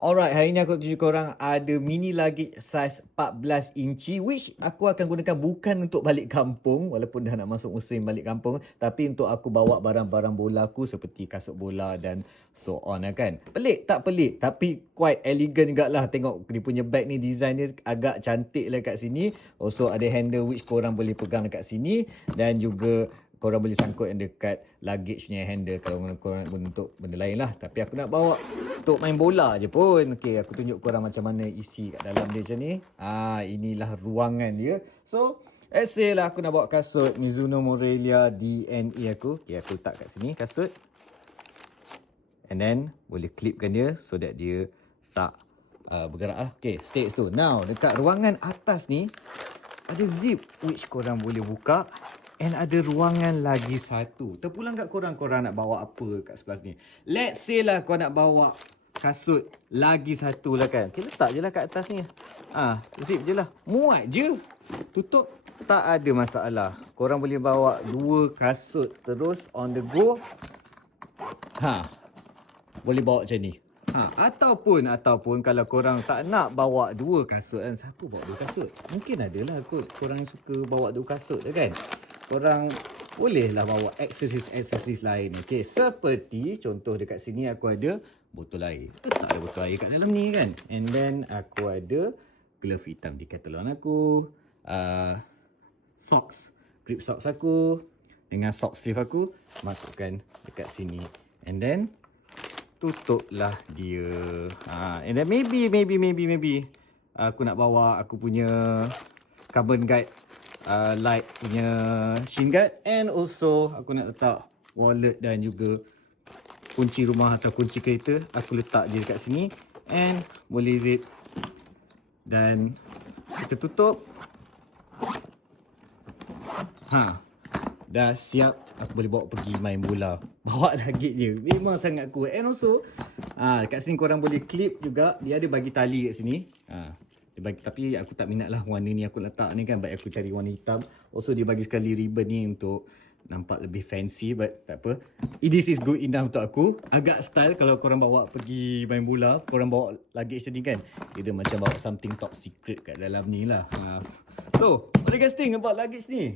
Alright, hari ni aku tunjuk korang ada mini luggage size 14 inci which aku akan gunakan bukan untuk balik kampung walaupun dah nak masuk musim balik kampung, tapi untuk aku bawa barang-barang bola aku seperti kasut bola dan so on lah kan. Pelik tak pelik tapi quite elegant jugalah. Tengok dia punya bag ni, design dia agak cantik lah kat sini. Also ada handle which korang boleh pegang dekat sini dan juga korang boleh sangkut yang dekat luggage punya handle kalau korang nak guna untuk benda lain lah. Tapi aku nak bawa untuk main bola je pun. Okay, aku tunjuk korang macam mana isi kat dalam dia macam ni. Inilah ruangan dia. So, let's say lah aku nak bawa kasut Mizuno Morelia DNA aku. Okay, aku letak kat sini kasut. And then, boleh clipkan dia so that dia tak bergerak lah. Okay, stage tu. Now, dekat ruangan atas ni, ada zip which korang boleh buka. And ada ruangan lagi satu. Terpulang kat korang nak bawa apa kat sebelah sini. Let's say lah kau nak bawa kasut lagi satu lah kan. Okay, letak je lah kat atas ni. Zip je lah. Muat je. Tutup. Tak ada masalah. Korang boleh bawa 2 kasut terus on the go. Boleh bawa macam ni. Ataupun kalau korang tak nak bawa 2 kasut kan. Siapa bawa 2 kasut? Mungkin adalah kot korang suka bawa 2 kasut je kan. Korang bolehlah bawa aksesoris lain. Okay, seperti contoh dekat sini aku ada botol air. Letak ada botol air kat dalam ni kan. And then aku ada glove hitam di Decathlon aku. Socks. Grip socks aku. Dengan sock sleeve aku. Masukkan dekat sini. And then tutuplah dia. And then maybe aku nak bawa aku punya carbon guide light punya shin guard. And also aku nak letak wallet dan juga kunci rumah atau kunci kereta. Aku letak je dekat sini. And boleh zip. Dan kita tutup. Dah siap. Aku boleh bawa pergi main bola. Bawa luggage je. Memang sangat cool. And also kat sini korang boleh clip juga. Dia ada bagi tali kat sini. Dia bagi, tapi aku tak minat lah warna ni aku letak ni kan. Baik aku cari warna hitam. Also dia bagi sekali ribbon ni untuk nampak lebih fancy. But tak apa. This is good enough untuk aku. Agak style kalau korang bawa pergi main bola. Korang bawa luggage macam ni kan. Dia macam bawa something top secret kat dalam ni lah. So, what do you guys think about luggage ni?